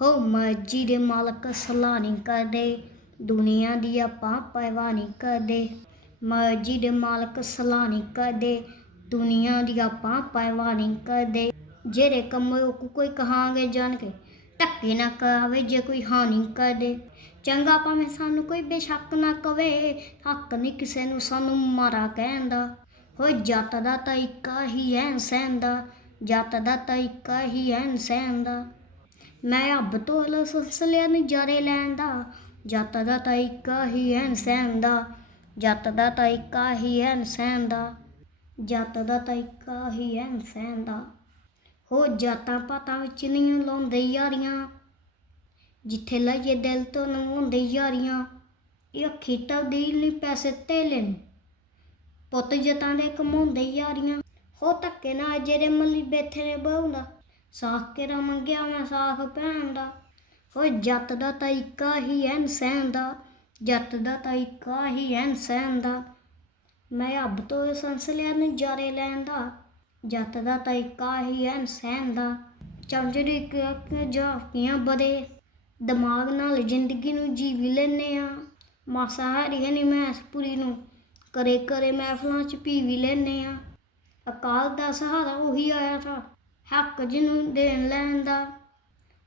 ਹੋ ਮਰਜ਼ੀ ਦੇ ਮਾਲਕ ਸਲਾਹ ਨਹੀਂ ਕਰਦੇ, ਦੁਨੀਆ ਦੀ ਆਪਾਂ ਪਰਵਾਹ ਨਹੀਂ ਕਰਦੇ। ਮਰਜ਼ੀ ਦੇ ਮਾਲਕ ਸਲਾਹ ਨਹੀਂ ਕਰਦੇ, ਦੁਨੀਆ ਦੀ ਆਪਾਂ ਪਰਵਾਹ ਨਹੀਂ ਕਰਦੇ। ਜਿਹੜੇ ਕੰਮ ਕੋਈ ਕਹਾਂਗੇ ਜਾਣ ਕੇ, ਧੱਕੇ ਨਾ ਕਰਾਵੇ ਜੇ ਕੋਈ ਹਾਨੀ ਕਰਦੇ। ਚੰਗਾ ਭਾਵੇਂ ਸਾਨੂੰ ਕੋਈ ਬੇਸ਼ੱਕ ਨਾ ਕਵੇ, ਹੱਕ ਨਹੀਂ ਕਿਸੇ ਨੂੰ ਸਾਨੂੰ ਮਾਰਾ ਕਹਿੰਦਾ ਹੋ ਜੱਟ ਦਾ ਤਾਂ ਇੱਕਾ ਹੀ ਐ ਸਹਿੰਦਾ ਜੱਟ ਦਾ ਤਾਂ ਇੱਕਾ ਹੀ ਐ ਸਹਿੰਦਾ ਮੈਂ ਅੱਬ ਤੋਂ ਲਸਲਿਆ ਨਜ਼ਾਰੇ ਲੈਣ ਦਾ ਜੱਟ ਦਾ ਤਾਂ ਇੱਕਾ ਹੀ ਸਹਿਣ ਦਾ ਜੱਟ ਦਾ ਤਾਂ ਇੱਕਾ ਹੀ ਐ ਸਹਿੰਦਾ। ਜੱਟ ਦਾ ਤਾਂ ਇੱਕਾ ਹੀ ਸਹਿਣ ਦਾ ਹੋ ਜਾਤਾਂ ਪਾਤਾਂ ਵਿੱਚ ਨਹੀਂ ਲਾਉਂਦੇ ਯਾਰੀਆਂ। ਜਿੱਥੇ ਲਈਏ ਦਿਲ ਤੋਂ ਨਮਉਂਦੇ ਯਾਰੀਆਂ। ਇਹ ਅੱਖੀ ਤਬਦੀਲ ਨਹੀਂ ਪੈਸੇ ਤੇਲੇ ਨੂੰ। ਪੁੱਤ ਜਤਾਂ ਦੇ ਕਮਾਉਂਦੇ ਯਾਰੀਆਂ। ਹੋ ਧੱਕੇ ਨਾ ਜਿਹੜੇ ਮੱਲੀ ਬੈਠੇ ਨੇ ਬਹੁੰਦਾ ਸਾਖ ਕੇ ਰਾ ਮੰਗਿਆ ਮੈਂ ਸਾਖ ਭੈਣ ਦਾ? ਹੋ ਜੱਤ ਦਾ ਤਾਂ ਇੱਕਾ ਹੀ ਐਨ ਸਹਿਣ ਦਾ। ਜੱਤ ਦਾ ਤਾਂ ਇੱਕਾ ਹੀ ਐਨ ਸਹਿਣ ਦਾ। ਮੈਂ ਅੱਬ ਤੋਂ ਸੰਸਲਿਆ ਨਜ਼ਾਰੇ ਲੈਂਦਾ ਜੱਤ ਦਾ ਤਾਂ ਇੱਕਾ ਹੀ ਐਨ ਸਹਿਣ ਦਾ। ਚਮਚੜੀ ਇੱਕ ਜਾਫੀਆਂ ਬਦੇ ਦਿਮਾਗ ਨਾਲ ਜ਼ਿੰਦਗੀ ਨੂੰ ਜੀ ਵੀ ਲੈਨੇ ਆ। ਮਾਸਾ ਹਾਰੀ ਨਹੀਂ ਮੈਂ ਪੂਰੀ ਨੂੰ ਕਰੇ ਕਰੇ ਮਹਿਫਲਾਂ ਚ ਪੀ ਵੀ ਲੈਨੇ ਆ। ਅਕਾਲ ਦਾ ਸਹਾਰਾ ਉਹੀ ਆਇਆ ਥਾ। ਹੱਕ ਜਿਹਨੂੰ ਦੇਣ ਲੈਣ ਦਾ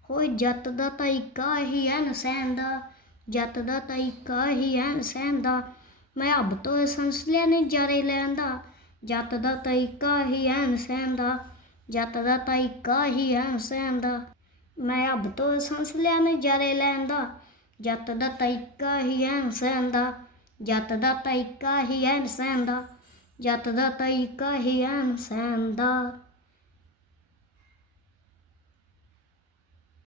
ਹੋਏ ਜੱਤ ਦਾ ਤਾਂ ਹੀ ਐਨ ਸਹਿਣ ਦਾ ਜੱਟ ਦਾ ਤਾਂ ਹੀ ਐਨ ਸਹਿਣ ਦਾ ਮੈਂ ਅੱਬ ਤੋਂ ਇਹ ਸੰਸਲਿਆ ਨੇ ਜਾਰੇ ਲੈਂਦਾ। ਜੱਤ ਦਾ ਤਾਂ ਹੀ ਐਨ ਸਹਿਣ ਦਾ ਜੱਟ ਦਾ ਤਾਂ ਹੀ ਐਨ ਸਹਿਣ ਦਾ ਮੈਂ ਅੱਬ ਤੋਂ ਸੰਸਲਿਆ ਨੇ ਜਾਰੇ ਲੈਂਦਾ। ਜੱਤ ਦਾ ਤਾਂ ਹੀ ਐਨ ਸਹਿਣ ਦਾ ਜੱਟ ਦਾ ਤਾਂ ਹੀ ਐਨ ਸਹਿਣ ਦਾ ਜੱਟ ਦਾ ਤਾਂ ਹੀ ਐਨ ਸਹਿਣ ਦਾ